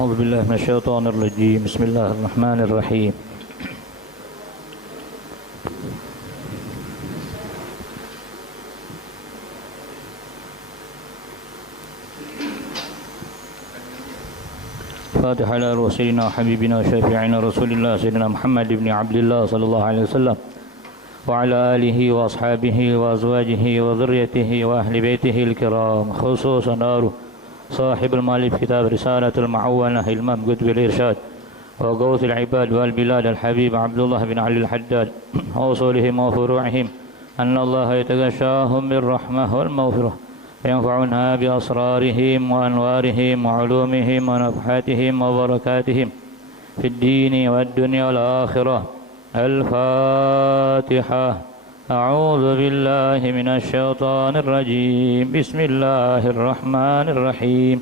أعوذ بالله من الشيطان الرجيم. بسم الله الرحمن الرحيم. فاتحة على رسولنا وحبيبنا وشافعنا رسول الله سيدنا محمد بن عبد الله صلى الله عليه وسلم وعلى آله وأصحابه وأزواجه وذريته وأهل بيته الكرام، خصوصا آله صاحب المؤلف كتاب رسالة المعونة إمام قطب الإرشاد وغوث العباد والبلاد الحبيب عبد الله بن علي الحداد وأصولهم وفروعهم، أن الله يتغشاهم بالرحمة والمغفرة ينفعنا بأسرارهم وأنوارهم وعلومهم ونفحاتهم وبركاتهم في الدين والدنيا والآخرة. الفاتحة. أعوذ بالله من الشيطان الرجيم. بسم الله الرحمن الرحيم.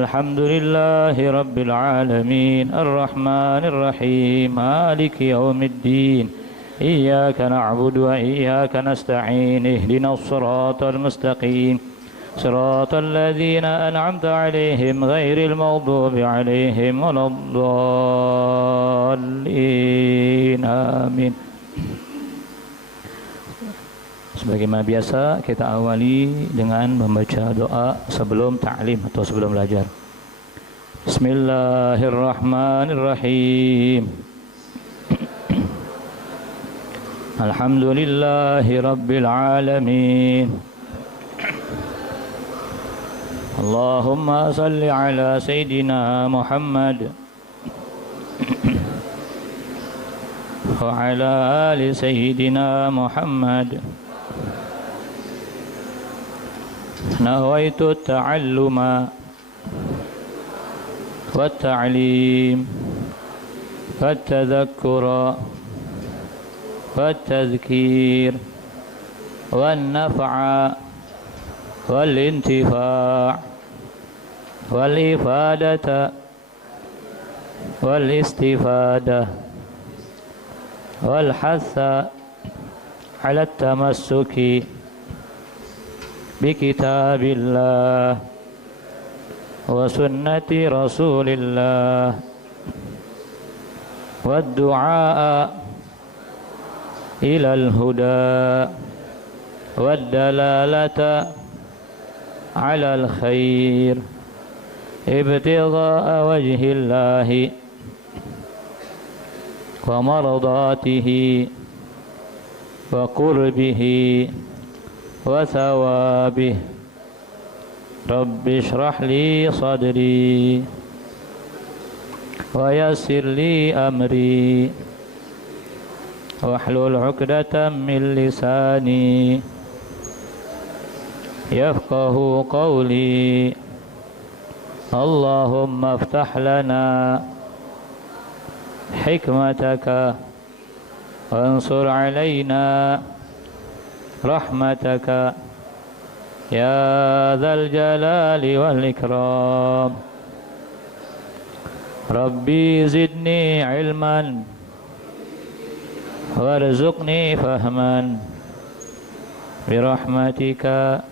الحمد لله رب العالمين الرحمن الرحيم مالك يوم الدين، إياك نعبد وإياك نستعين، اهدنا الصراط المستقيم صراط الذين أنعمت عليهم غير المغضوب عليهم ولا الضالين. آمين. Sebagaimana biasa kita awali dengan membaca doa sebelum ta'lim atau sebelum belajar. Bismillahirrahmanirrahim. Alhamdulillahi rabbil alamin. Allahumma salli ala Sayyidina Muhammad wa ala ali Sayyidina Muhammad. Nawaitu ta'alluma wa ta'lim wa tadhakkura wa tadhkir wa naf'a wal intifa' wal ifadata wal istifadah wal hatha ala tamassuki bi kitabillah wa sunnati rasulillah wa du'a ila al-huda wa dalalata ala al-khair ibtigha'a wajhillahi wa maradatihi wa qurbihi wa thawabih. Rabbi shrah li sadri wa yassir li amri wahlul 'uqdatam min lisani yafqahu qawli. Allahumma iftah lana hikmataka wansur alaina rahmataka ya dzal jalali wal ikram. Rabbi zidni ilman warzuqni fahman birahmatika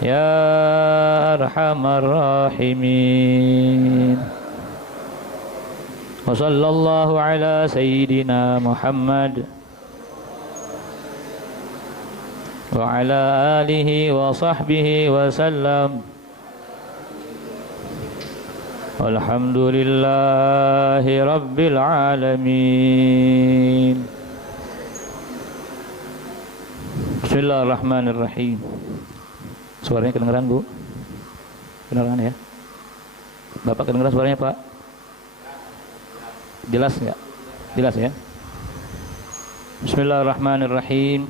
ya arhamar rahimin. Wa sallallahu ala sayyidina Muhammad wa ala alihi wa sahbihi wa sallam. Walhamdulillahi rabbil alamin. Bismillahirrahmanirrahim. Suaranya kedengeran, Bu? Kedengeran ya? Bapak kedengeran suaranya, Pak? Jelas enggak? Jelas ya? Bismillahirrahmanirrahim.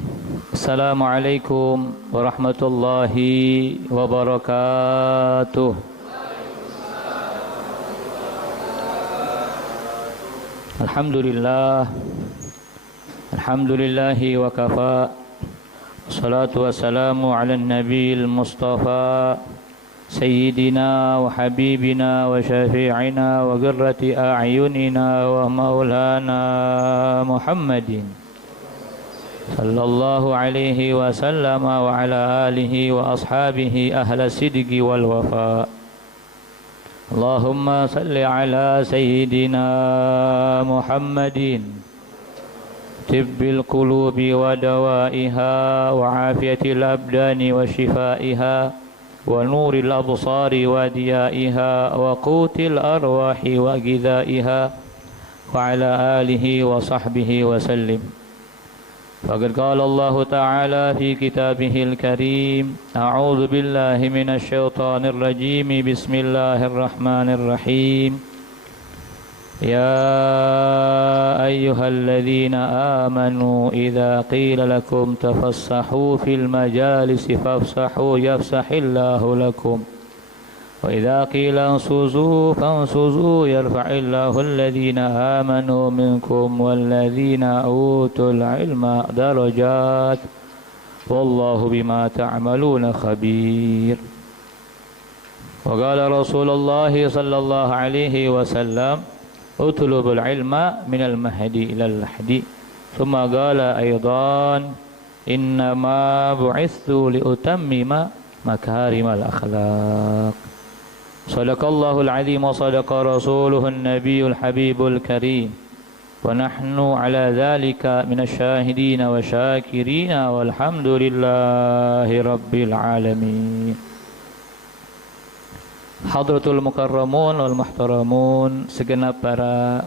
Assalamualaikum warahmatullahi wabarakatuh. Alhamdulillah. Alhamdulillahi wa kafa. Salatu wassalamu ala nabiyil mustafa sayyidina wa habibina wa syafi'ina wa qurrati a'yunina wa maulana Muhammadin sallallahu alaihi wasallam wa ala alihi wa ashabihi ahla sidqi wal wafa. اللهم صل على سيدنا محمد طب القلوب ودوائها وعافية الأبدان وشفائها ونور الأبصار وضيائها وقوت الأرواح وغذائها وعلى آله وصحبه وسلم. فقد قال الله تعالى في كتابه الكريم: أعوذ بالله من الشيطان الرجيم، بسم الله الرحمن الرحيم. يا أيها الذين آمنوا إذا قيل لكم تفسحوا في المجالس فافسحوا يفسح الله لكم وإذا قيل انشزوا فانشزوا يرفع الله الذين آمنوا منكم والذين أوتوا العلم درجات والله بما تعملون خبير. وقال رسول الله صلى الله عليه وسلم: اطلبوا العلم من المهدي إلى اللحد. ثم قال أيضا: إنما بعثت لأتمم مكارم الأخلاق. صدق الله العظيم وصدق رسوله النبي الحبيب الكريم ونحن على ذلك من الشاهدين والشاكرين والحمد لله رب العالمين. Hadratul Mukarramun wal Muhtaramun, segenap para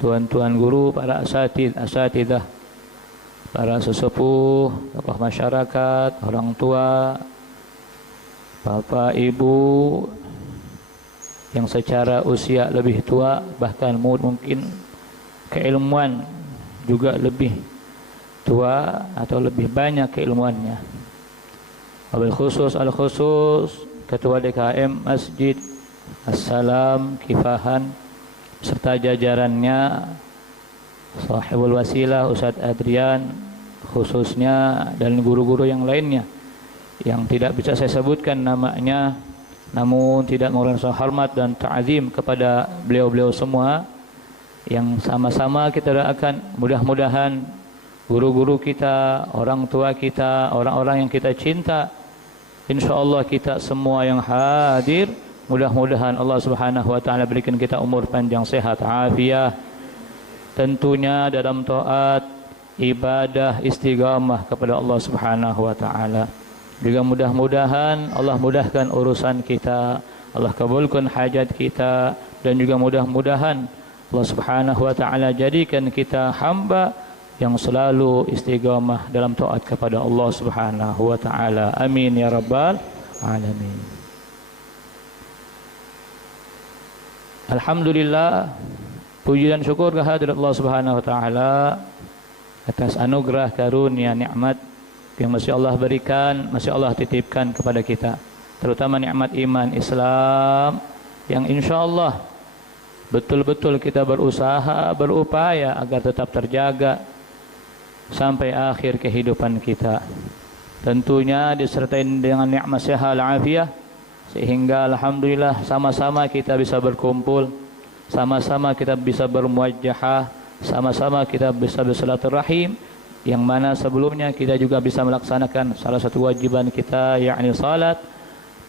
tuan-tuan guru, para asatidah, para sesepuh, tokoh masyarakat, orang tua, bapak, ibu yang secara usia lebih tua, bahkan mungkin keilmuan juga lebih tua atau lebih banyak keilmuannya. Wabil khusus al-khusus Ketua DKM Masjid Assalam Kifahan serta jajarannya, Sahibul Wasilah Ustadz Adrian khususnya, dan guru-guru yang lainnya yang tidak bisa saya sebutkan namanya, namun tidak mengurangi hormat dan ta'zim kepada beliau-beliau semua yang sama-sama kita doakan mudah-mudahan guru-guru kita, orang tua kita, orang-orang yang kita cinta, insyaallah kita semua yang hadir, mudah-mudahan Allah Subhanahu wa taala berikan kita umur panjang, sehat, afiah, tentunya dalam taat, ibadah, istiqamah kepada Allah Subhanahu wa taala. Juga mudah-mudahan Allah mudahkan urusan kita, Allah kabulkan hajat kita, dan juga mudah-mudahan Allah Subhanahu wa taala jadikan kita hamba yang selalu istiqamah dalam taat kepada Allah Subhanahu wa taala. Amin ya rabbal alamin. Alhamdulillah, puji dan syukur kehadirat Allah Subhanahu wa taala atas anugerah karunia nikmat yang masih Allah berikan, masih Allah titipkan kepada kita, terutama nikmat iman Islam yang insyaallah betul-betul kita berusaha, berupaya agar tetap terjaga sampai akhir kehidupan kita. Tentunya disertai dengan nikmat sehat afiah, sehingga alhamdulillah sama-sama kita bisa berkumpul, sama-sama kita bisa bermuajahah, sama-sama kita bisa bersilaturahim, yang mana sebelumnya kita juga bisa melaksanakan salah satu wajiban kita, yakni salat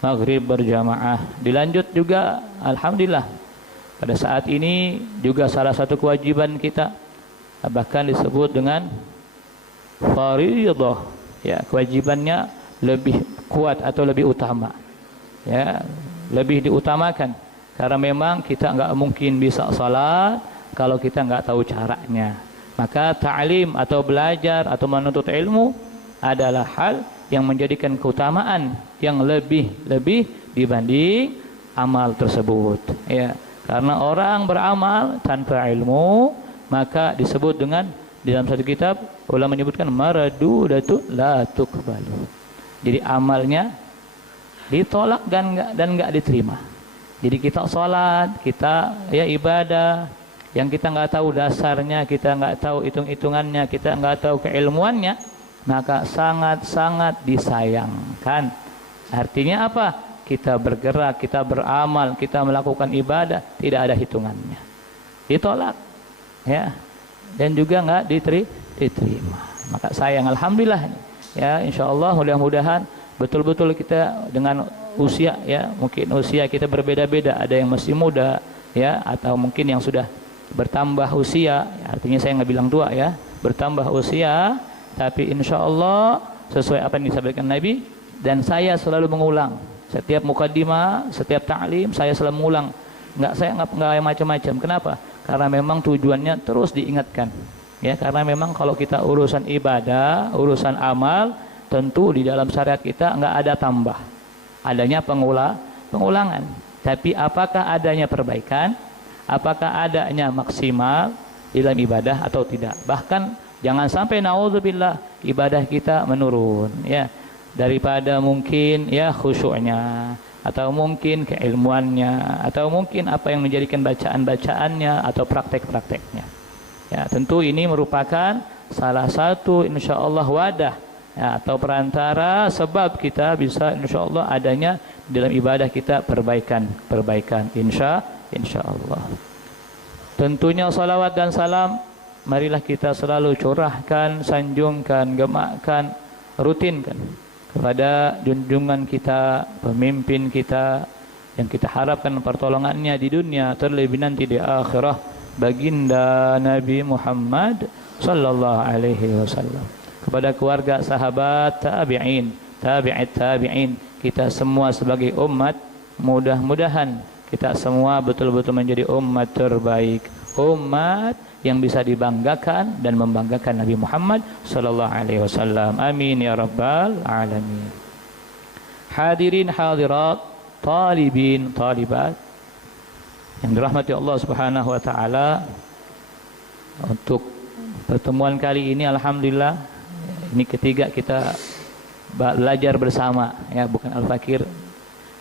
maghrib berjamaah. Dilanjut juga alhamdulillah pada saat ini juga salah satu kewajiban kita, bahkan disebut dengan fardhah, ya, kewajibannya lebih kuat atau lebih utama, ya, lebih diutamakan, karena memang kita enggak mungkin bisa salat kalau kita enggak tahu caranya. Maka ta'lim atau belajar atau menuntut ilmu adalah hal yang menjadikan keutamaan yang lebih dibanding amal tersebut, ya. Karena orang beramal tanpa ilmu maka disebut dengan, di dalam satu kitab ulama menyebutkan maradudatu la tuqbalu. Jadi amalnya ditolak dan enggak diterima. Jadi kita salat, kita ya ibadah yang kita enggak tahu dasarnya, kita enggak tahu hitung-hitungannya, kita enggak tahu keilmuannya, maka sangat-sangat disayangkan. Artinya apa? Kita bergerak, kita beramal, kita melakukan ibadah, tidak ada hitungannya, ditolak, ya, dan juga enggak diterima. Maka sayang. Alhamdulillah, ya, insyaallah mudah-mudahan betul-betul kita dengan usia ya, mungkin usia kita berbeda-beda, ada yang masih muda ya, atau mungkin yang sudah bertambah usia, artinya saya nggak bilang tua ya, bertambah usia, tapi insya Allah sesuai apa yang disampaikan Nabi, dan saya selalu mengulang setiap mukaddimah, setiap ta'lim, saya selalu mengulang, saya nggak macam-macam. Kenapa? Karena memang tujuannya terus diingatkan ya, karena memang kalau kita urusan ibadah, urusan amal, tentu di dalam syariat kita nggak ada tambah, adanya pengulangan. Tapi apakah adanya perbaikan, apakah adanya maksimal dalam ibadah atau tidak? Bahkan jangan sampai naudzubillah ibadah kita menurun ya, daripada mungkin ya khusyuknya, atau mungkin keilmuannya, atau mungkin apa yang menjadikan bacaan-bacaannya atau praktek-prakteknya. Ya, tentu ini merupakan salah satu insyaallah wadah ya, atau perantara sebab kita bisa insyaallah adanya dalam ibadah kita perbaikan insyaallah. Tentunya salawat dan salam marilah kita selalu curahkan, sanjungkan, gemakkan, rutinkan kepada junjungan kita, pemimpin kita yang kita harapkan pertolongannya di dunia, terlebih nanti di akhirah, baginda Nabi Muhammad sallallahu alaihi wasallam. Kepada keluarga, sahabat, tabi'in, tabi'in, kita semua sebagai umat, mudah-mudahan kita semua betul-betul menjadi umat terbaik, umat yang bisa dibanggakan dan membanggakan Nabi Muhammad sallallahu alaihi wasallam. Amin ya rabbal alamin. Hadirin hadirat, talibin talibat yang dirahmati Allah Subhanahu wa taala, untuk pertemuan kali ini alhamdulillah ini ketiga kita belajar bersama ya, bukan Al-Fakir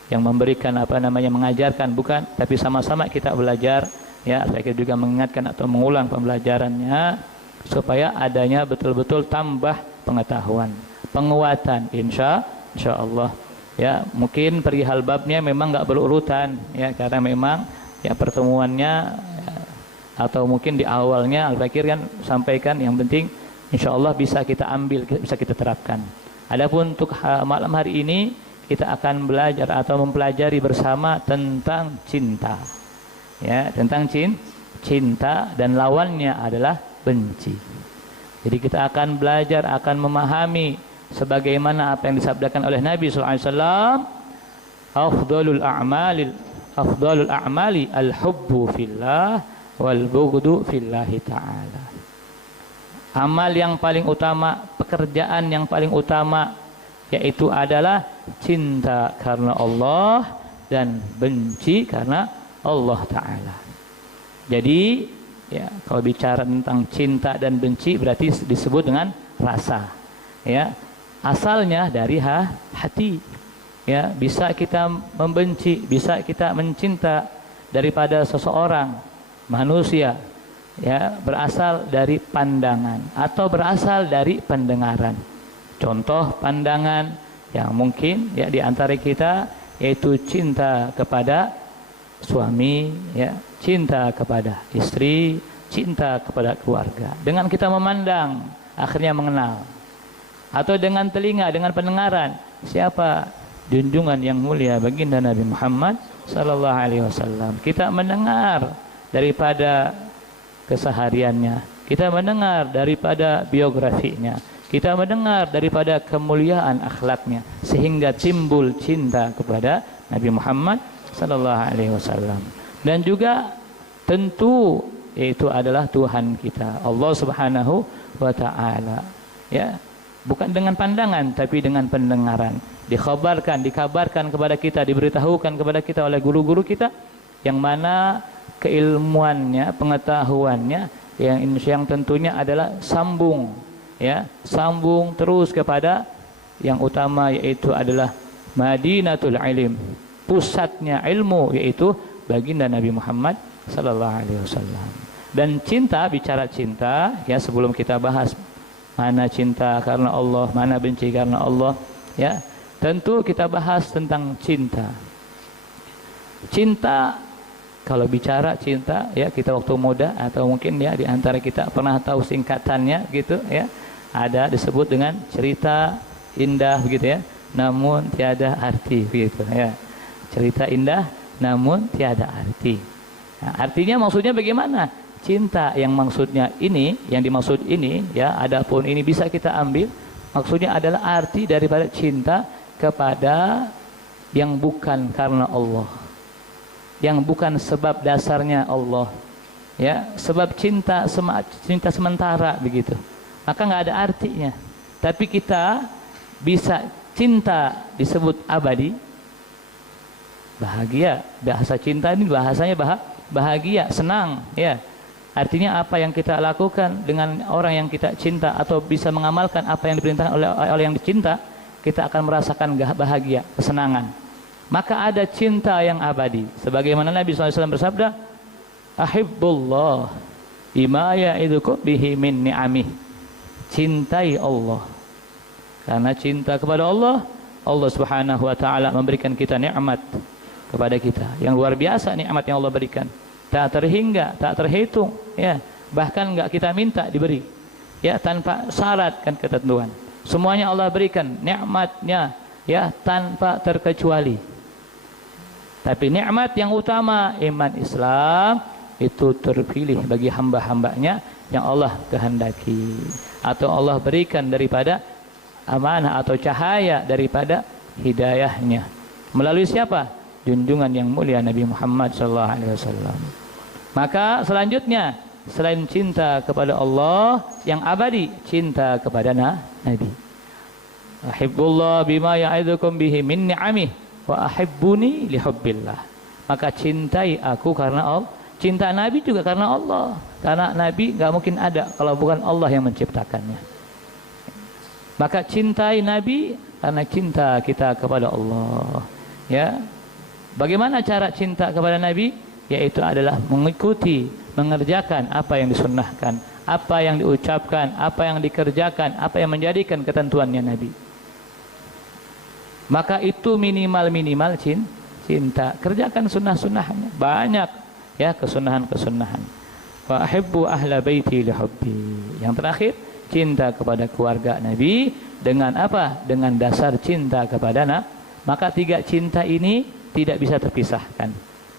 yang memberikan mengajarkan, bukan, tapi sama-sama kita belajar ya. Al-Fakir juga mengingatkan atau mengulang pembelajarannya supaya adanya betul-betul tambah pengetahuan, penguatan insyaallah ya. Mungkin perihal babnya memang enggak berurutan ya, karena memang ya pertemuannya ya, atau mungkin di awalnya Al-Fakir kan sampaikan yang penting insyaallah bisa kita ambil, bisa kita terapkan. Adapun untuk malam hari ini kita akan belajar atau mempelajari bersama tentang cinta. Ya, tentang cinta dan lawannya adalah benci. Jadi kita akan belajar, akan memahami sebagaimana apa yang disabdakan oleh Nabi sallallahu alaihi wasallam, afdalul a'mali al-hubbu fillah wal bughdu fillahi ta'ala. Amal yang paling utama, pekerjaan yang paling utama yaitu adalah cinta karena Allah dan benci karena Allah Ta'ala. Jadi ya, kalau bicara tentang cinta dan benci berarti disebut dengan rasa ya, asalnya dari hati ya. Bisa kita membenci, bisa kita mencinta daripada seseorang manusia ya, berasal dari pandangan atau berasal dari pendengaran. Contoh pandangan yang mungkin ya di antara kita yaitu cinta kepada suami ya, cinta kepada istri, cinta kepada keluarga. Dengan kita memandang akhirnya mengenal. Atau dengan telinga, dengan pendengaran, siapa? Junjungan yang mulia baginda Nabi Muhammad sallallahu alaihi wasallam. Kita mendengar daripada kesehariannya, kita mendengar daripada biografinya, kita mendengar daripada kemuliaan akhlaknya, sehingga timbul cinta kepada Nabi Muhammad sallallahu alaihi wasallam. Dan juga tentu itu adalah Tuhan kita, Allah Subhanahu wa taala. Ya, bukan dengan pandangan tapi dengan pendengaran. Dikabarkan kepada kita, diberitahukan kepada kita oleh guru-guru kita yang mana keilmuannya, pengetahuannya yang tentunya adalah sambung ya, sambung terus kepada yang utama yaitu adalah Madinatul Ilm, pusatnya ilmu, yaitu baginda Nabi Muhammad sallallahu alaihi wasallam. Dan cinta, bicara cinta ya, sebelum kita bahas mana cinta karena Allah, mana benci karena Allah ya, tentu kita bahas tentang cinta. Cinta, kalau bicara cinta ya, kita waktu muda atau mungkin ya di antara kita pernah tahu singkatannya gitu ya, ada disebut dengan cerita indah begitu ya, namun tiada arti, gitu ya. Cerita indah namun tiada arti. Nah, artinya maksudnya bagaimana? Cinta yang maksudnya ini, yang dimaksud ini ya, adapun ini bisa kita ambil maksudnya adalah arti daripada cinta kepada yang bukan karena Allah, yang bukan sebab dasarnya Allah, ya, sebab cinta sementara begitu, maka nggak ada artinya. Tapi kita bisa cinta disebut abadi, bahagia. Bahasa cinta ini bahasanya bahagia, senang, ya. Artinya apa yang kita lakukan dengan orang yang kita cinta atau bisa mengamalkan apa yang diperintahkan oleh yang dicinta, kita akan merasakan bahagia, kesenangan. Maka ada cinta yang abadi. Sebagaimana Nabi SAW bersabda, "Ahibbullah bima ya'idukum bihi min ni'amih." Cintai Allah. Karena cinta kepada Allah, Allah Subhanahu wa taala memberikan kita nikmat kepada kita. Yang luar biasa nikmat yang Allah berikan. Tak terhingga, tak terhitung, ya. Bahkan enggak kita minta diberi, ya, tanpa syarat dan ketentuan. Semuanya Allah berikan nikmatnya, ya, tanpa terkecuali. Tapi nikmat yang utama iman Islam itu terpilih bagi hamba-hambanya yang Allah kehendaki atau Allah berikan daripada amanah atau cahaya daripada hidayahnya. Melalui siapa? Junjungan yang mulia Nabi Muhammad SAW. Maka selanjutnya, selain cinta kepada Allah yang abadi, cinta kepada Nabi. Ahibbullah bima ya'idukum bihi min ni'amih wa ahibbuni lihubbillah. Maka cintai aku karena Allah. Cinta Nabi juga karena Allah. Karena Nabi enggak mungkin ada kalau bukan Allah yang menciptakannya. Maka cintai Nabi karena cinta kita kepada Allah. Ya. Bagaimana cara cinta kepada Nabi? Yaitu adalah mengikuti, mengerjakan apa yang disunnahkan, apa yang diucapkan, apa yang dikerjakan, apa yang menjadikan ketentuannya Nabi. Maka itu minimal cinta. Kerjakan sunnah-sunnahnya. Banyak, ya, kesunahan-kesunahan. Wa ahibbu ahla baiti li hubbi. Yang terakhir, cinta kepada keluarga Nabi dengan apa? Dengan dasar cinta kepada Nabi. Maka tiga cinta ini tidak bisa terpisahkan.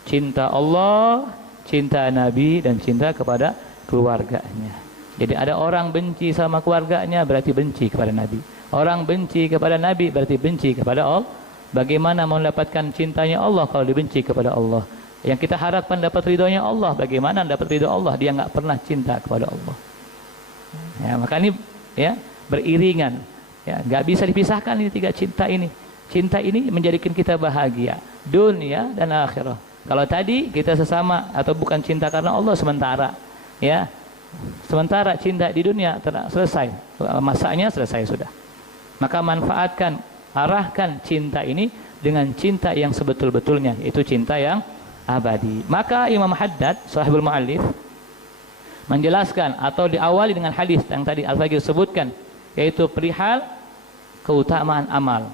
Cinta Allah, cinta Nabi, dan cinta kepada keluarganya. Jadi ada orang benci sama keluarganya berarti benci kepada Nabi. Orang benci kepada Nabi berarti benci kepada Allah. Bagaimana mendapatkan cintanya Allah kalau dibenci kepada Allah? Yang kita harapkan dapat ridhonya Allah, bagaimana dapat ridho Allah? Dia nggak pernah cinta kepada Allah. Ya, maka ini, ya, beriringan. Ya, nggak bisa dipisahkan ini tiga cinta ini. Cinta ini menjadikan kita bahagia dunia dan akhirah. Kalau tadi kita sesama atau bukan cinta karena Allah sementara, ya, sementara cinta di dunia selesai, masanya selesai sudah. Maka manfaatkan, arahkan cinta ini dengan cinta yang sebetul-betulnya, yaitu cinta yang abadi. Maka Imam Haddad, sahibul mu'allif, menjelaskan atau diawali dengan hadis yang tadi Al-Faqih sebutkan, yaitu perihal keutamaan amal.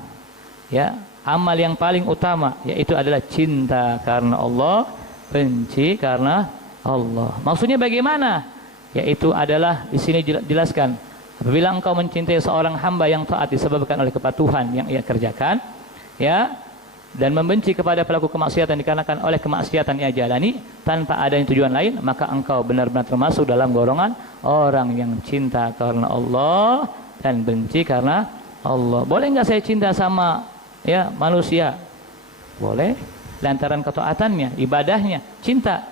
Ya, amal yang paling utama yaitu adalah cinta karena Allah, benci karena Allah. Maksudnya bagaimana? Yaitu adalah di sini jelaskan, apabila engkau mencintai seorang hamba yang taat disebabkan oleh kepatuhan yang ia kerjakan, ya, dan membenci kepada pelaku kemaksiatan dikarenakan oleh kemaksiatan ia jalani tanpa adanya tujuan lain, maka engkau benar-benar termasuk dalam golongan orang yang cinta karena Allah dan benci karena Allah. Boleh enggak saya cinta sama, ya, manusia? Boleh, lantaran ketaatannya, ibadahnya, cinta.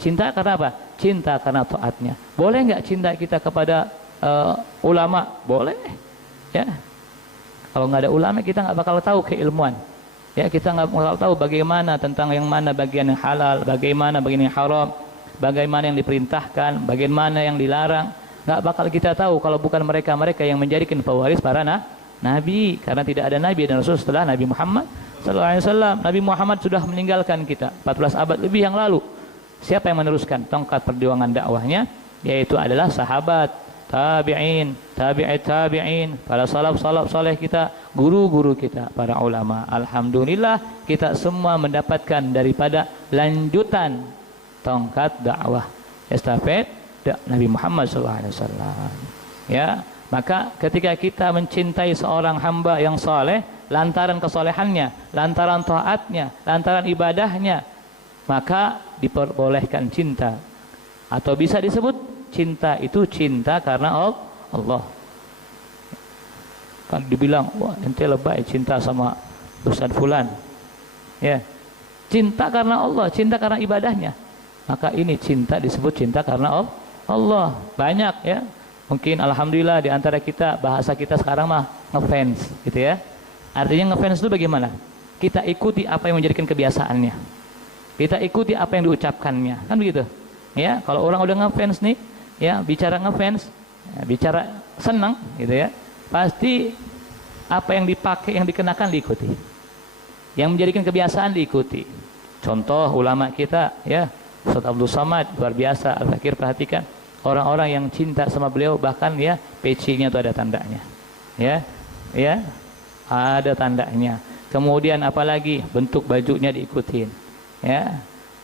Cinta karena apa? Cinta karena taatnya. Boleh enggak cinta kita kepada ulama? Boleh, ya. Kalau enggak ada ulama kita enggak bakal tahu keilmuan. Ya, kita enggak bakal tahu bagaimana tentang yang mana bagian yang halal, bagaimana bagian yang haram, bagaimana yang diperintahkan, bagaimana yang dilarang. Enggak bakal kita tahu kalau bukan mereka-mereka yang menjadikan pewaris para Nabi, karena tidak ada Nabi dan Rasul setelah Nabi Muhammad SAW. Nabi Muhammad sudah meninggalkan kita 14 abad lebih yang lalu. Siapa yang meneruskan tongkat perjuangan dakwahnya? Yaitu adalah sahabat, tabi'in, tabi'in, para salaf saleh kita, guru-guru kita, para ulama. Alhamdulillah kita semua mendapatkan daripada lanjutan tongkat dakwah estafet Nabi Muhammad SAW. Ya. Maka ketika kita mencintai seorang hamba yang saleh, lantaran kesolehannya, lantaran taatnya, lantaran ibadahnya, maka diperbolehkan cinta. Atau bisa disebut cinta itu cinta karena Allah. Kan dibilang, wah ente lebay cinta sama Ustaz Fulan. Ya. Cinta karena Allah, cinta karena ibadahnya. Maka ini cinta disebut cinta karena Allah. Banyak ya. Mungkin alhamdulillah di antara kita, bahasa kita sekarang mah ngefans gitu ya. Artinya ngefans itu bagaimana? Kita ikuti apa yang menjadikan kebiasaannya. Kita ikuti apa yang diucapkannya. Kan begitu? Ya, kalau orang udah ngefans nih, ya bicara ngefans, ya, bicara senang gitu ya. Pasti apa yang dipakai, yang dikenakan diikuti. Yang menjadikan kebiasaan diikuti. Contoh ulama kita ya, Ustaz Abdul Samad luar biasa, Al-Fakir, perhatikan. Orang-orang yang cinta sama beliau bahkan ya pecinya itu ada tandanya. Ya. Ya. Ada tandanya. Kemudian apalagi bentuk bajunya diikutin. Ya.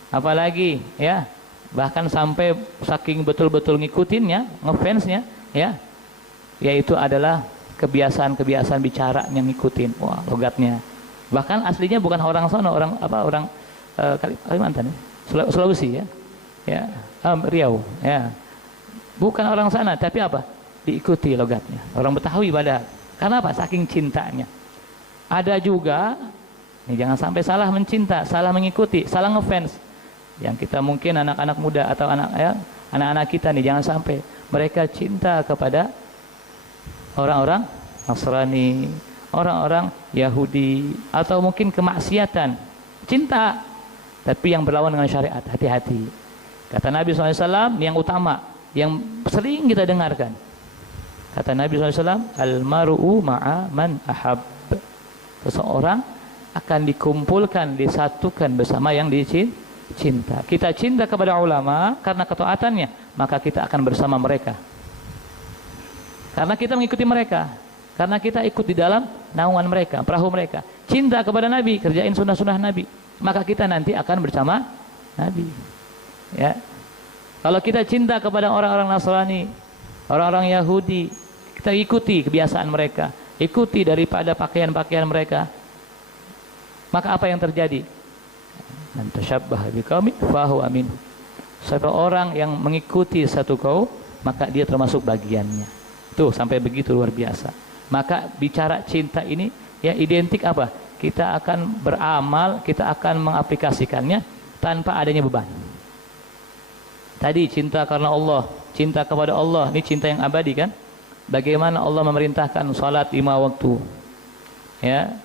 Apalagi ya, bahkan sampai saking betul-betul ngikutinnya, ngefansnya ya. Yaitu adalah kebiasaan-kebiasaan bicara yang ngikutin. Wah, logatnya. Bahkan aslinya bukan orang sana, orang Kalimantan ya. Sulawesi ya. Ya, Riau ya. Bukan orang sana, tapi apa? Diikuti logatnya. Orang Betawi padahal. Karena apa? Saking cintanya. Ada juga, nih jangan sampai salah mencinta, salah mengikuti, salah ngefans. Yang kita mungkin anak-anak muda atau anak-anak kita nih, jangan sampai mereka cinta kepada orang-orang Nasrani, orang-orang Yahudi, atau mungkin kemaksiatan. Cinta, tapi yang berlawan dengan syariat. Hati-hati. Kata Nabi SAW yang utama, yang sering kita dengarkan, kata Nabi SAW, al-mar'u ma'a man ahab. Seseorang akan dikumpulkan, disatukan bersama yang dicinta. Kita cinta kepada ulama karena ketaatannya, maka kita akan bersama mereka. Karena kita mengikuti mereka, karena kita ikut di dalam naungan mereka, perahu mereka. Cinta kepada Nabi, kerjain sunnah-sunnah Nabi, maka kita nanti akan bersama Nabi. Ya. Kalau kita cinta kepada orang-orang Nasrani, orang-orang Yahudi, kita ikuti kebiasaan mereka, ikuti daripada pakaian-pakaian mereka, maka apa yang terjadi? Man tashabbaha biqaumin fahuwa minhum. Siapa orang yang mengikuti satu kaum, maka dia termasuk bagiannya. Tuh, sampai begitu luar biasa. Maka bicara cinta ini ya identik apa? Kita akan beramal, kita akan mengaplikasikannya tanpa adanya beban. Tadi cinta karena Allah, cinta kepada Allah, ini cinta yang abadi kan? Bagaimana Allah memerintahkan salat 5 waktu. Ya.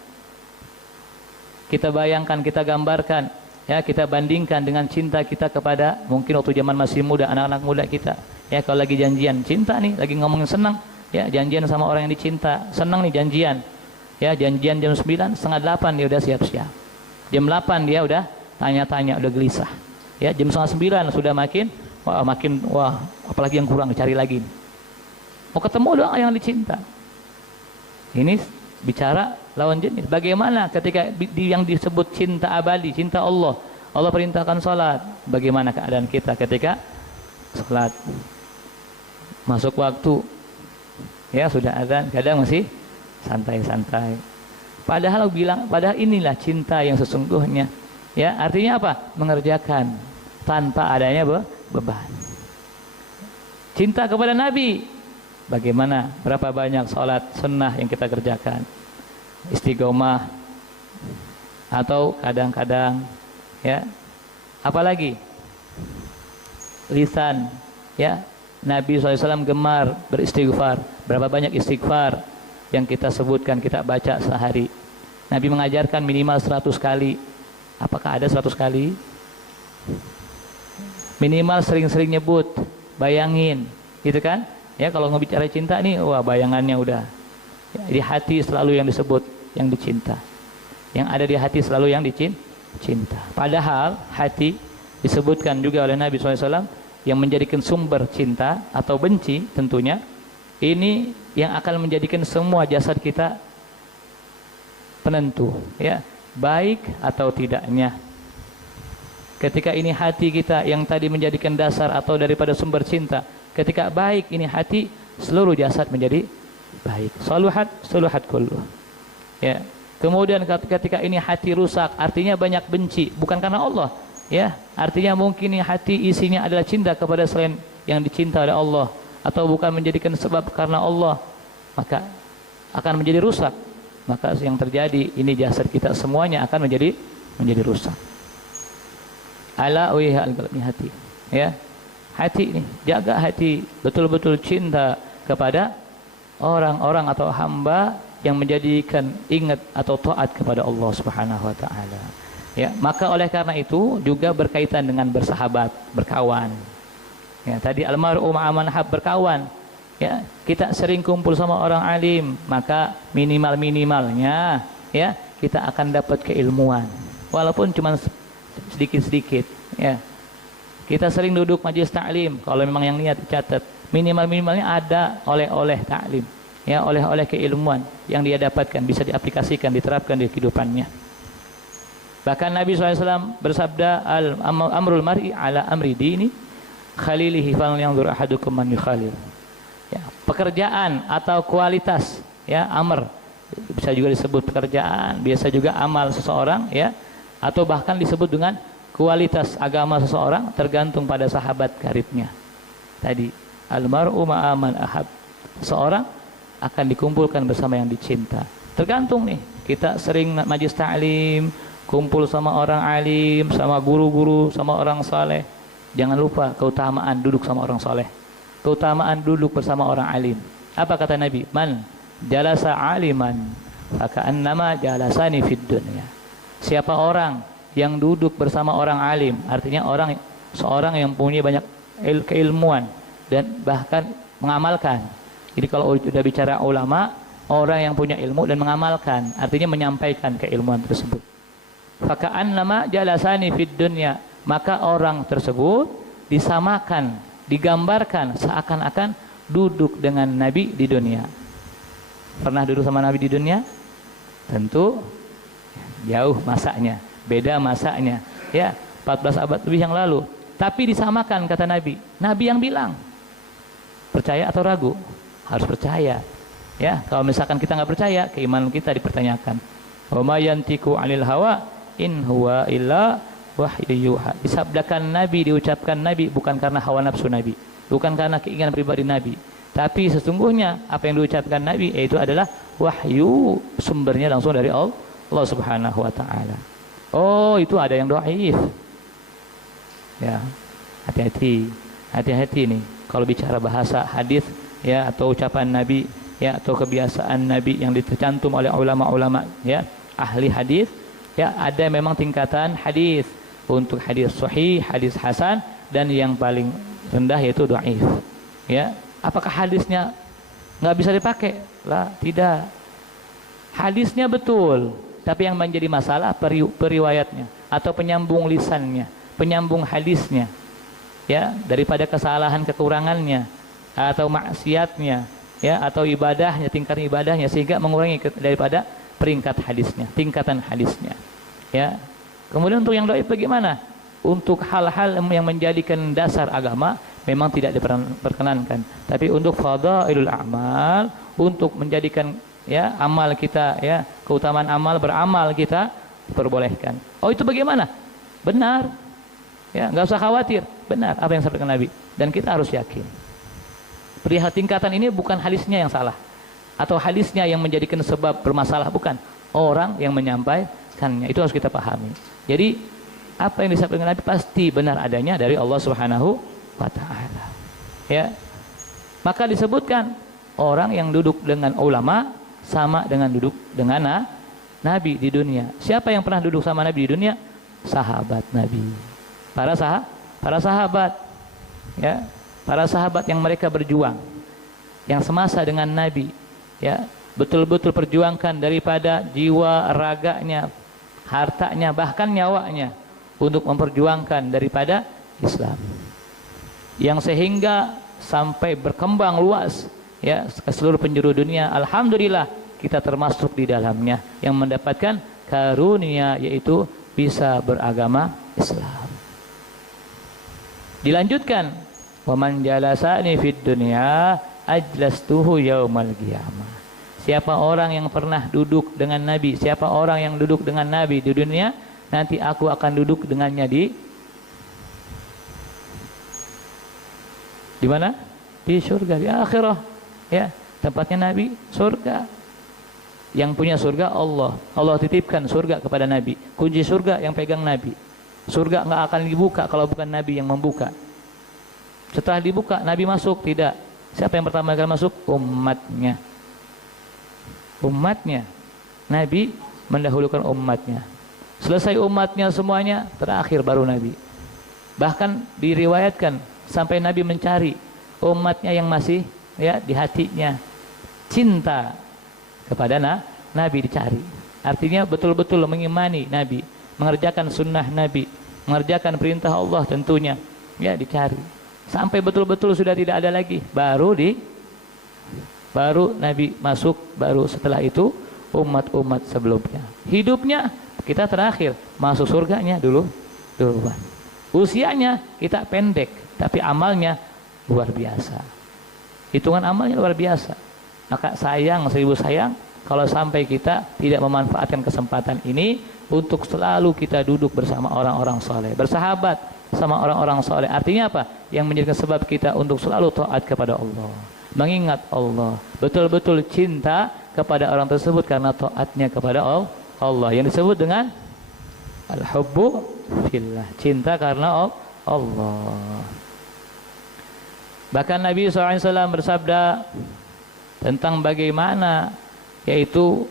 Kita bayangkan, kita gambarkan, ya, kita bandingkan dengan cinta kita kepada mungkin waktu zaman masih muda, anak-anak muda kita. Ya, kalau lagi janjian, cinta nih, lagi ngomongin senang, ya, janjian sama orang yang dicinta, senang nih janjian. Ya, janjian jam 9, setengah 8 dia udah siap-siap. Jam 8 dia udah tanya-tanya, udah gelisah. Ya, jam setengah 9 sudah makin apalagi yang kurang, cari lagi. Mau ketemu doang yang dicinta. Ini bicara lawan jenis. Bagaimana ketika yang disebut cinta abadi, cinta Allah, Allah perintahkan salat. Bagaimana keadaan kita ketika salat? Masuk waktu, ya sudah azan, kadang masih santai-santai. Padahal inilah cinta yang sesungguhnya. Ya, artinya apa? Mengerjakan tanpa adanya beban. Cinta kepada Nabi, bagaimana? Berapa banyak salat sunnah yang kita kerjakan? Istiqomah, atau kadang-kadang ya, apalagi lisan, ya, Nabi SAW gemar beristighfar. Berapa banyak istighfar yang kita sebutkan, kita baca sehari? Nabi mengajarkan minimal 100 kali. Apakah ada 100 kali? Minimal sering-sering nyebut, bayangin, gitu kan? Ya, kalau ngebicara cinta nih, wah bayangannya udah. Ya, di hati selalu yang disebut, yang dicinta. Yang ada di hati selalu yang dicinta. Padahal hati disebutkan juga oleh Nabi SAW yang menjadikan sumber cinta atau benci tentunya. Ini yang akan menjadikan semua jasad kita penentu, ya, baik atau tidaknya. Ketika ini hati kita yang tadi menjadikan dasar atau daripada sumber cinta, ketika baik ini hati, seluruh jasad menjadi baik. Saluhat kullu. Ya, Kemudian ketika ini hati rusak, artinya banyak benci, bukan karena Allah, ya. Artinya mungkin ini hati isinya adalah cinta kepada selain yang dicinta oleh Allah, atau bukan menjadikan sebab karena Allah, maka akan menjadi rusak. Maka yang terjadi ini jasad kita semuanya akan menjadi rusak. Ala wiha al-qalbi, hati, ya. Hati ini, jaga hati, betul-betul cinta kepada orang-orang atau hamba yang menjadikan ingat atau taat kepada Allah Subhanahu wa taala. Ya, maka oleh karena itu juga berkaitan dengan bersahabat, berkawan. Ya, tadi almar'u ma'a man hab, berkawan. Ya, kita sering kumpul sama orang alim, maka minimalnya ya, kita akan dapat keilmuan walaupun cuma sedikit-sedikit, ya. Kita sering duduk majelis taklim, kalau memang yang niat dicatat, minimalnya ada oleh-oleh taklim, ya, oleh-oleh keilmuan yang dia dapatkan bisa diaplikasikan, diterapkan di kehidupannya. Bahkan Nabi SAW bersabda, amrul mar'i ala amri dini khalilihi falyanzur ahadukum man yukhalil. Ya, pekerjaan atau kualitas, ya, amr bisa juga disebut pekerjaan, biasa juga amal seseorang, ya, atau bahkan disebut dengan kualitas agama seseorang tergantung pada sahabat karibnya. Tadi almar'u ma'a man ahab, seorang akan dikumpulkan bersama yang dicinta. Tergantung nih, kita sering majlis ta'lim, kumpul sama orang alim, sama guru-guru, sama orang saleh. Jangan lupa keutamaan duduk sama orang saleh, keutamaan duduk bersama orang alim. Apa kata Nabi? Man jalasa aliman faka'annama jalasani fid dunya. Siapa orang yang duduk bersama orang alim, artinya seorang yang punya banyak keilmuan dan bahkan mengamalkan. Jadi kalau sudah bicara ulama, orang yang punya ilmu dan mengamalkan, artinya menyampaikan keilmuan tersebut. Faka'annama jalasani fid dunya, maka orang tersebut disamakan, digambarkan seakan-akan duduk dengan Nabi di dunia. Pernah duduk sama Nabi di dunia? Tentu jauh masanya, beda masanya, ya, 14 abad lebih yang lalu. Tapi disamakan kata Nabi. Nabi yang bilang. Percaya atau ragu? Harus percaya. Ya, kalau misalkan kita nggak percaya, keimanan kita dipertanyakan. Wa ma yantiqu 'anil hawa in huwa illa wahyu yuha. Disabdakan Nabi, diucapkan Nabi bukan karena hawa nafsu Nabi, bukan karena keinginan pribadi Nabi, tapi sesungguhnya apa yang diucapkan Nabi yaitu adalah wahyu, sumbernya langsung dari Allah Subhanahu wa taala. Oh, itu ada yang dhaif. Ya, hati-hati nih kalau bicara bahasa hadis, ya, atau ucapan Nabi, ya, atau kebiasaan Nabi yang tercantum oleh ulama-ulama, ya, ahli hadis, ya, ada memang tingkatan hadis. Untuk hadis sahih, hadis hasan, dan yang paling rendah yaitu dhaif. Ya, apakah hadisnya nggak bisa dipakai? Lah, tidak. Hadisnya betul, tapi yang menjadi masalah periwayatnya atau penyambung lisannya, penyambung hadisnya, ya, daripada kesalahan kekurangannya atau maksiatnya, ya, atau ibadahnya, tingkat ibadahnya, sehingga mengurangi daripada peringkat hadisnya, tingkatan hadisnya, ya. Kemudian untuk yang dhaif bagaimana? Untuk hal-hal yang menjadikan dasar agama memang tidak diperkenankan. Tapi untuk fadailul a'mal, untuk menjadikan, ya, amal kita, ya, keutamaan amal, beramal kita diperbolehkan. Oh, itu bagaimana? Benar. Ya, enggak usah khawatir. Benar apa yang disampaikan Nabi, dan kita harus yakin. Perihal tingkatan ini bukan hadisnya yang salah atau hadisnya yang menjadikan sebab bermasalah, bukan. Orang yang menyampaikannya, itu harus kita pahami. Jadi apa yang disampaikan Nabi pasti benar adanya dari Allah Subhanahu wa taala. Ya. Maka disebutkan orang yang duduk dengan ulama sama dengan duduk dengan Nabi di dunia. Siapa yang pernah duduk sama Nabi di dunia? Sahabat Nabi. Para sahabat, ya, para sahabat yang mereka berjuang, yang semasa dengan Nabi, ya, betul-betul perjuangkan daripada jiwa, raganya, hartanya, bahkan nyawanya untuk memperjuangkan daripada Islam, yang sehingga sampai berkembang luas, ya, ke seluruh penjuru dunia. Alhamdulillah kita termasuk di dalamnya yang mendapatkan karunia, yaitu bisa beragama Islam. Dilanjutkan, wa man jalasani fid dunya ajlastuhu yaumal qiyamah. Siapa orang yang pernah duduk dengan Nabi, siapa orang yang duduk dengan Nabi di dunia, nanti aku akan duduk dengannya di mana? Di surga, di akhirah. Ya, tempatnya Nabi, surga. Yang punya surga Allah. Allah titipkan surga kepada Nabi. Kunci surga yang pegang Nabi. Surga nggak akan dibuka kalau bukan Nabi yang membuka. Setelah dibuka, Nabi masuk, tidak. Siapa yang pertama kali masuk? Umatnya. Umatnya. Nabi mendahulukan umatnya. Selesai umatnya semuanya, terakhir baru Nabi. Bahkan diriwayatkan sampai Nabi mencari umatnya yang masih ya di hatinya cinta kepada Nabi dicari. Artinya betul-betul mengimani Nabi, mengerjakan sunnah Nabi, mengerjakan perintah Allah tentunya, ya dicari. Sampai betul-betul sudah tidak ada lagi, baru Nabi masuk, baru setelah itu umat-umat sebelumnya. Hidupnya kita terakhir, masuk surganya duluan. Usianya kita pendek, tapi amalnya luar biasa. Hitungan amalnya luar biasa. Maka sayang, 1000 sayang kalau sampai kita tidak memanfaatkan kesempatan ini untuk selalu kita duduk bersama orang-orang soleh, bersahabat sama orang-orang soleh. Artinya apa? Yang menjadikan sebab kita untuk selalu taat kepada Allah, mengingat Allah, betul-betul cinta kepada orang tersebut karena taatnya kepada Allah, yang disebut dengan al-hubbu fillah, cinta karena Allah. Bahkan Nabi SAW bersabda tentang bagaimana, yaitu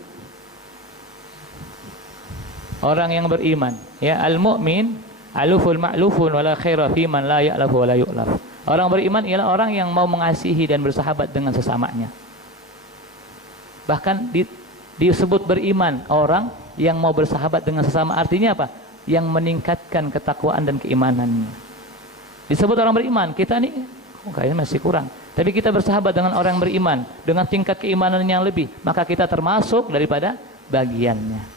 orang yang beriman, ya, al-mu'min aluful ma'lufun wala khaira fi man la ya'lafu wala yu'laf. Orang beriman ialah orang yang mau mengasihi dan bersahabat dengan sesamanya. Bahkan disebut beriman orang yang mau bersahabat dengan sesama. Artinya apa? Yang meningkatkan ketakwaan dan keimanannya. Disebut orang beriman. Kita nih kayaknya masih kurang. Tapi kita bersahabat dengan orang yang beriman dengan tingkat keimanan yang lebih, maka kita termasuk daripada bagiannya.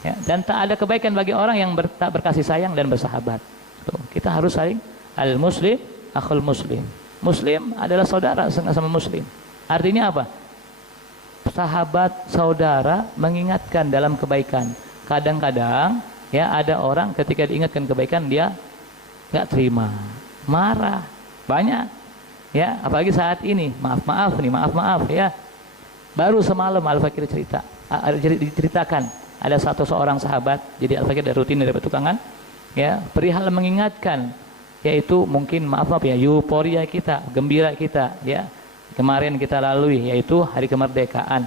Ya, dan tak ada kebaikan bagi orang yang tak berkasih sayang dan bersahabat. Tuh, kita harus saling al-muslim akhul muslim. Muslim adalah saudara sama muslim. Artinya apa? Sahabat, saudara mengingatkan dalam kebaikan. Kadang-kadang ya ada orang ketika diingatkan kebaikan dia nggak terima, marah, banyak. Ya, apalagi saat ini, maaf ya. Baru semalam Al-Fakir diceritakan ada seorang sahabat, jadi Al-Fakir ada rutin dari petukangan, ya, perihal mengingatkan, yaitu mungkin maaf ya, euforia kita, gembira kita, ya, kemarin kita lalui, yaitu hari kemerdekaan,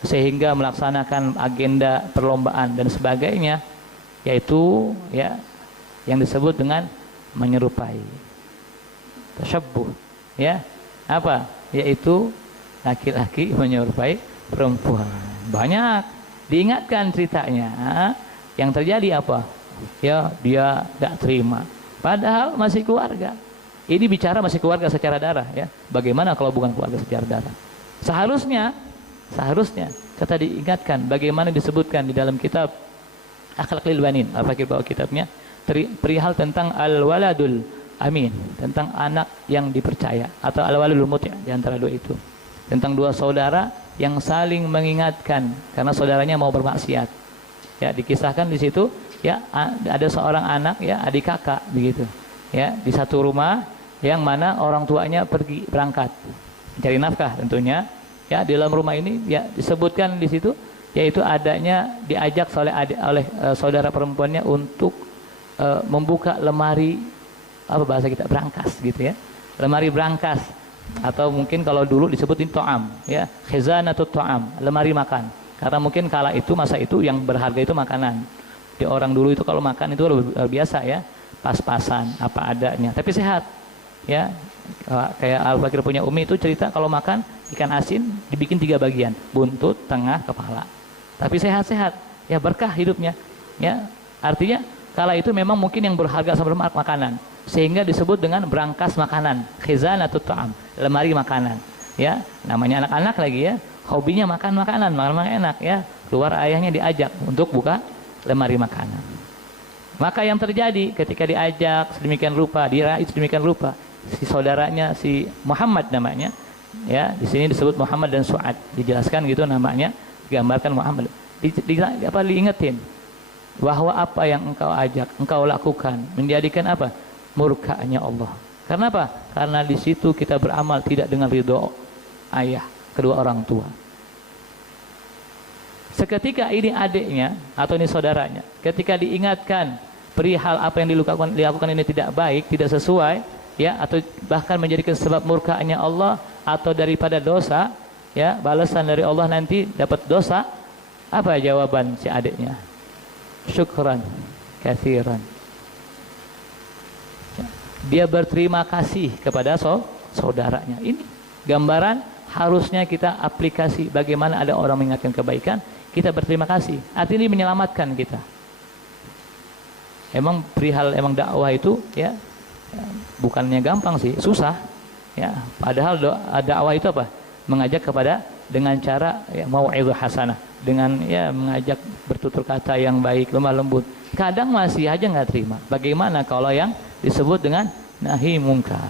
sehingga melaksanakan agenda perlombaan dan sebagainya, yaitu ya yang disebut dengan menyerupai, tasyabbuh, ya, apa? Yaitu laki-laki menyerupai perempuan. Banyak diingatkan ceritanya, yang terjadi apa? Ya, dia tidak terima. Padahal masih keluarga. Ini bicara masih keluarga secara darah, ya. Bagaimana kalau bukan keluarga secara darah? Seharusnya kita diingatkan bagaimana disebutkan di dalam kitab Akhlaqul Banin, Al-Fakir bawa kitabnya, perihal tentang al-waladul amin, tentang anak yang dipercaya, atau al-waladul muti', di antara dua itu. Tentang dua saudara yang saling mengingatkan karena saudaranya mau bermaksiat. Ya, dikisahkan di situ, ya, ada seorang anak, ya, adik kakak begitu. Ya, di satu rumah yang mana orang tuanya berangkat mencari nafkah tentunya. Ya, di dalam rumah ini ya disebutkan di situ, yaitu adanya diajak oleh saudara perempuannya untuk membuka lemari, apa bahasa kita, brankas gitu ya. Lemari brankas, atau mungkin kalau dulu disebutin to'am, ya, khizanatut to'am, lemari makan. Karena mungkin kala itu, masa itu yang berharga itu makanan. Di orang dulu itu kalau makan itu luar biasa, ya, pas-pasan apa adanya, tapi sehat, ya. Kayak Al-Fakir punya umi itu cerita kalau makan ikan asin dibikin 3 bagian, buntut, tengah, kepala, tapi sehat-sehat, ya, berkah hidupnya, ya. Artinya kala itu memang mungkin yang berharga sama makanan, sehingga disebut dengan brankas makanan, khizanatut ta'am, lemari makanan, ya. Namanya anak-anak lagi, ya, hobinya makan makanan enak, ya. Keluar ayahnya diajak untuk buka lemari makanan. Maka yang terjadi ketika diajak sedemikian rupa, diraih sedemikian rupa, si saudaranya, si Muhammad namanya, Ya, di sini disebut Muhammad dan Su'ad, dijelaskan gitu namanya, digambarkan Muhammad. Diingetin bahwa apa yang engkau ajak, engkau lakukan menjadikan apa? Murkanya Allah. Karena apa? Karena di situ kita beramal tidak dengan ridho ayah, kedua orang tua. Seketika ini adiknya atau ini saudaranya, ketika diingatkan perihal apa yang dilakukan ini tidak baik, tidak sesuai, ya, atau bahkan menjadikan sebab murkanya Allah atau daripada dosa, ya, balasan dari Allah nanti dapat dosa, apa jawaban si adiknya? Syukran katsiran. Dia berterima kasih kepada saudaranya. Ini gambaran harusnya kita aplikasi bagaimana ada orang mengingatkan kebaikan, kita berterima kasih. Artinya menyelamatkan kita. Emang perihal dakwah itu ya bukannya gampang sih, susah. Ya, padahal dakwah itu apa? Mengajak kepada dengan cara ya, mau'izah hasanah, dengan ya mengajak bertutur kata yang baik, lemah lembut. Kadang masih aja nggak terima. Bagaimana kalau yang disebut dengan nahi mungkar?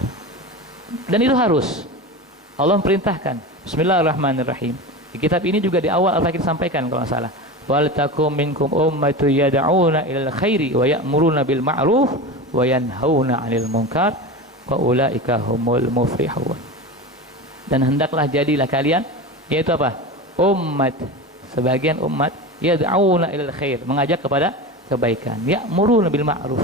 Dan itu harus Allah perintahkan. Bismillahirrahmanirrahim. Di kitab ini juga di awal Al-Fakir sampaikan kalau nggak salah. Wal takum minkum ummatun yad'una ilal khairi wa ya'muruna bil ma'ruf wa yanhauna 'anil munkar wa ulaika humul muflihun. Dan hendaklah jadilah kalian, yaitu apa? Ummat, sebagian umat yad'una ilal khair, mengajak kepada kebaikan. Ya'muruna bil ma'ruf.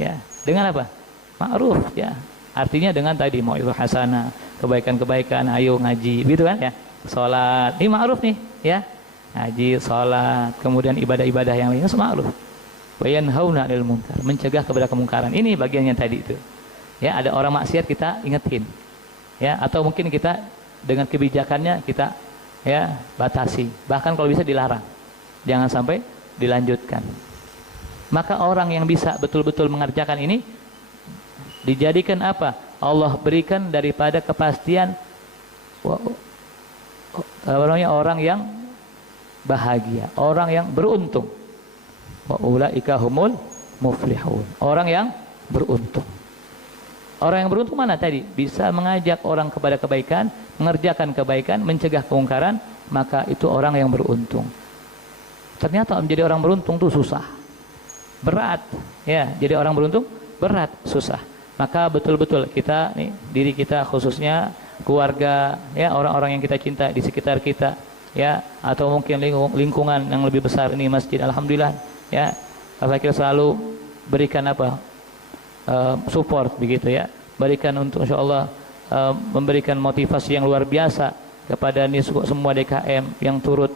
Ya, dengan apa? Ma'ruf, ya. Artinya dengan tadi mau'izah hasanah, kebaikan-kebaikan, ayo ngaji, gitu kan ya. Salat, ini ma'ruf nih, ya. Ngaji, salat, kemudian ibadah-ibadah yang lainnya semua ma'ruf. Wa yanhauna 'anil munkar, mencegah kepada kemungkaran. Ini bagiannya tadi itu. Ya, ada orang maksiat kita ingetin. Ya, atau mungkin kita dengan kebijakannya kita ya batasi. Bahkan kalau bisa dilarang. Jangan sampai dilanjutkan. Maka orang yang bisa betul-betul mengerjakan ini dijadikan apa? Allah berikan daripada kepastian orang yang bahagia, orang yang beruntung. Wa ulaika humul muflihun. Orang yang beruntung. Orang yang beruntung mana tadi? Bisa mengajak orang kepada kebaikan, mengerjakan kebaikan, mencegah kemungkaran, maka itu orang yang beruntung. Ternyata menjadi orang beruntung itu susah. Berat. Ya, jadi orang beruntung berat, susah. Maka betul-betul kita nih, diri kita khususnya keluarga, ya, orang-orang yang kita cinta di sekitar kita, ya, atau mungkin lingkungan yang lebih besar ini masjid, alhamdulillah, ya. Al-Fakir selalu berikan apa? Support begitu ya, berikan untuk insyaallah memberikan motivasi yang luar biasa kepada semua DKM yang turut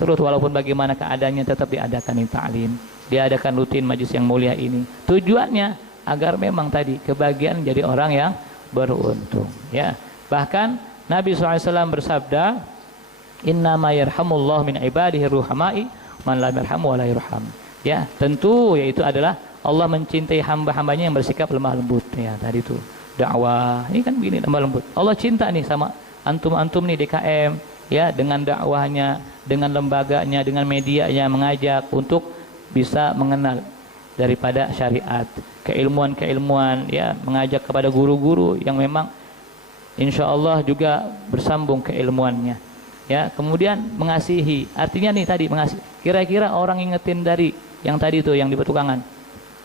walaupun bagaimana keadaannya tetap diadakan ta'lim, diadakan rutin majelis yang mulia ini. Tujuannya agar memang tadi kebahagiaan jadi orang yang beruntung ya. Bahkan Nabi SAW bersabda, innama yarhamullah min ibadihi ruhamai man lam yarhamu wa la yurham. Ya, tentu yaitu adalah Allah mencintai hamba-hambanya yang bersikap lemah lembut. Ya, tadi itu dakwah. Ini kan begini lemah lembut. Allah cinta nih sama antum-antum nih DKM, ya, dengan dakwahnya, dengan lembaganya, dengan medianya mengajak untuk bisa mengenal daripada syariat, keilmuan-keilmuan, ya, mengajak kepada guru-guru yang memang insyaallah juga bersambung keilmuannya. Ya, kemudian mengasihi. Artinya nih tadi mengasihi. Kira-kira orang ingetin dari yang tadi itu yang di petukangan.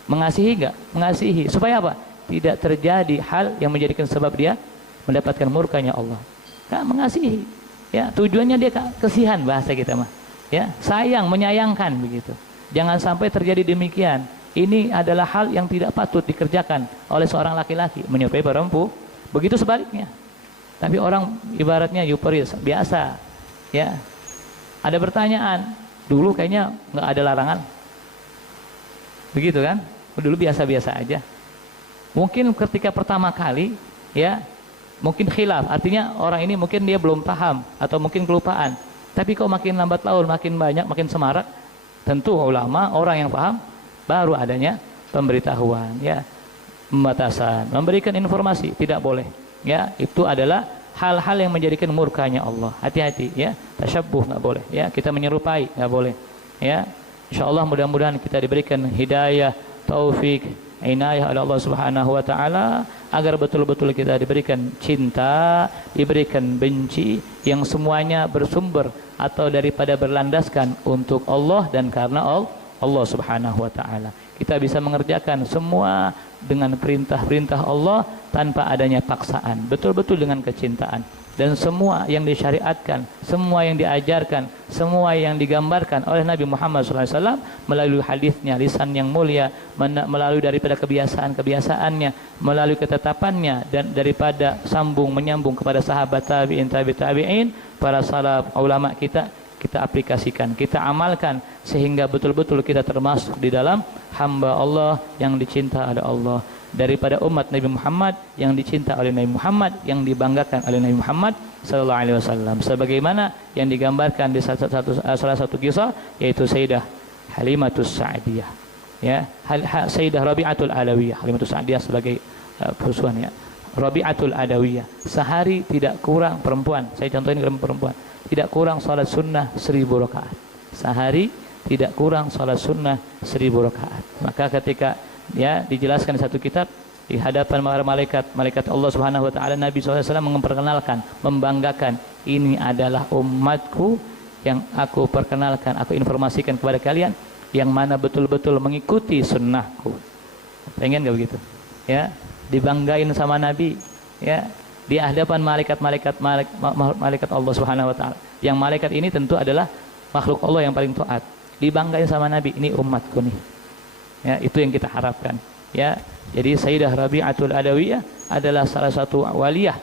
Mengasihi enggak? Mengasihi. Supaya apa? Tidak terjadi hal yang menjadikan sebab dia mendapatkan murkanya Allah. Kan mengasihi. Ya, tujuannya dia kasihan bahasa kita mah. Ya, sayang, menyayangkan begitu. Jangan sampai terjadi demikian. Ini adalah hal yang tidak patut dikerjakan oleh seorang laki-laki menyupai perempuan. Begitu sebaliknya. Tapi orang ibaratnya euforia biasa. Ya. Ada pertanyaan, dulu kayaknya enggak ada larangan. Begitu kan? Dulu biasa-biasa aja. Mungkin ketika pertama kali, ya, mungkin khilaf. Artinya orang ini mungkin dia belum paham atau mungkin kelupaan. Tapi kok makin lambat laun, makin banyak, makin semarak, tentu ulama, orang yang paham, baru adanya pemberitahuan, ya, pembatasan, memberikan informasi, tidak boleh. Ya, itu adalah hal-hal yang menjadikan murkanya Allah. Hati-hati, ya, tasyabbuh nggak boleh. Ya, kita menyerupai nggak boleh. Ya. InsyaAllah mudah-mudahan kita diberikan hidayah, taufik, inayah oleh Allah Subhanahu wa taala agar betul-betul kita diberikan cinta, diberikan benci yang semuanya bersumber atau daripada berlandaskan untuk Allah dan karena Allah Subhanahu wa taala. Kita bisa mengerjakan semua dengan perintah-perintah Allah tanpa adanya paksaan, betul-betul dengan kecintaan. Dan semua yang disyariatkan, semua yang diajarkan, semua yang digambarkan oleh Nabi Muhammad SAW melalui hadisnya, lisan yang mulia, melalui daripada kebiasaan-kebiasaannya, melalui ketetapannya, dan daripada sambung menyambung kepada sahabat tabi'in, para salaf, ulama kita aplikasikan, kita amalkan sehingga betul-betul kita termasuk di dalam hamba Allah yang dicinta oleh Allah, daripada umat Nabi Muhammad yang dicinta oleh Nabi Muhammad, yang dibanggakan oleh Nabi Muhammad sallallahu alaihi wasallam, sebagaimana yang digambarkan di salah satu kisah, yaitu Sayyidah Halimatus Sa'diyah, ya, Sayyidah Rabi'atul Alawiyah. Halimatus Sa'diyah sebagai perusuhan, ya, Rabi'atul Adawiyah, sehari tidak kurang perempuan, saya contohin perempuan, tidak kurang salat sunnah 1000 rakaat. Sehari tidak kurang salat sunnah 1000 rakaat. Maka ketika ya dijelaskan di satu kitab di hadapan para malaikat Allah Subhanahu wa taala, Nabi SAW memperkenalkan, membanggakan, ini adalah umatku yang aku perkenalkan, aku informasikan kepada kalian, yang mana betul-betul mengikuti sunnahku. Pengen gak begitu? Ya, dibanggain sama Nabi, ya, di hadapan malaikat Allah Subhanahu wa taala. Yang malaikat ini tentu adalah makhluk Allah yang paling taat. Dibanggain sama Nabi, ini umatku nih. Ya, itu yang kita harapkan. Ya, jadi Sayyidah Rabi'atul Adawiyah adalah salah satu waliyah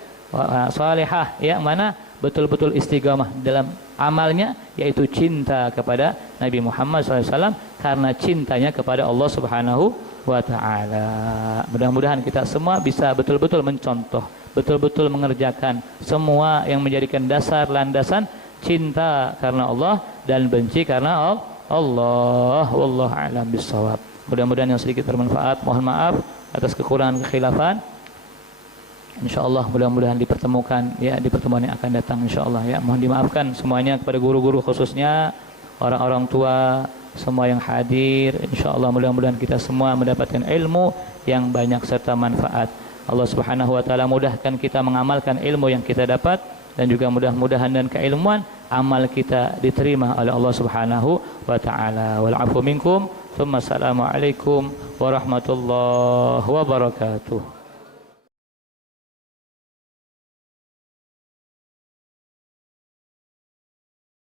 salihah yang mana betul-betul istiqamah dalam amalnya, yaitu cinta kepada Nabi Muhammad SAW karena cintanya kepada Allah Subhanahu wa taala. Mudah-mudahan kita semua bisa betul-betul mencontoh, betul-betul mengerjakan semua yang menjadikan dasar landasan cinta karena Allah dan benci karena Allah. Wallahu a'lam bissawab. Mudah-mudahan yang sedikit bermanfaat. Mohon maaf atas kekurangan kekhilafan. Insyaallah mudah-mudahan dipertemukan ya di pertemuan yang akan datang insyaallah ya. Mohon dimaafkan semuanya kepada guru-guru, khususnya orang-orang tua semua yang hadir. Insyaallah mudah-mudahan kita semua mendapatkan ilmu yang banyak serta manfaat. Allah Subhanahu wa taala mudahkan kita mengamalkan ilmu yang kita dapat, dan juga mudah-mudahan dan keilmuan amal kita diterima oleh Allah Subhanahu wa taala. Wal 'afwu minkum. Assalamualaikum warahmatullahi wabarakatuh.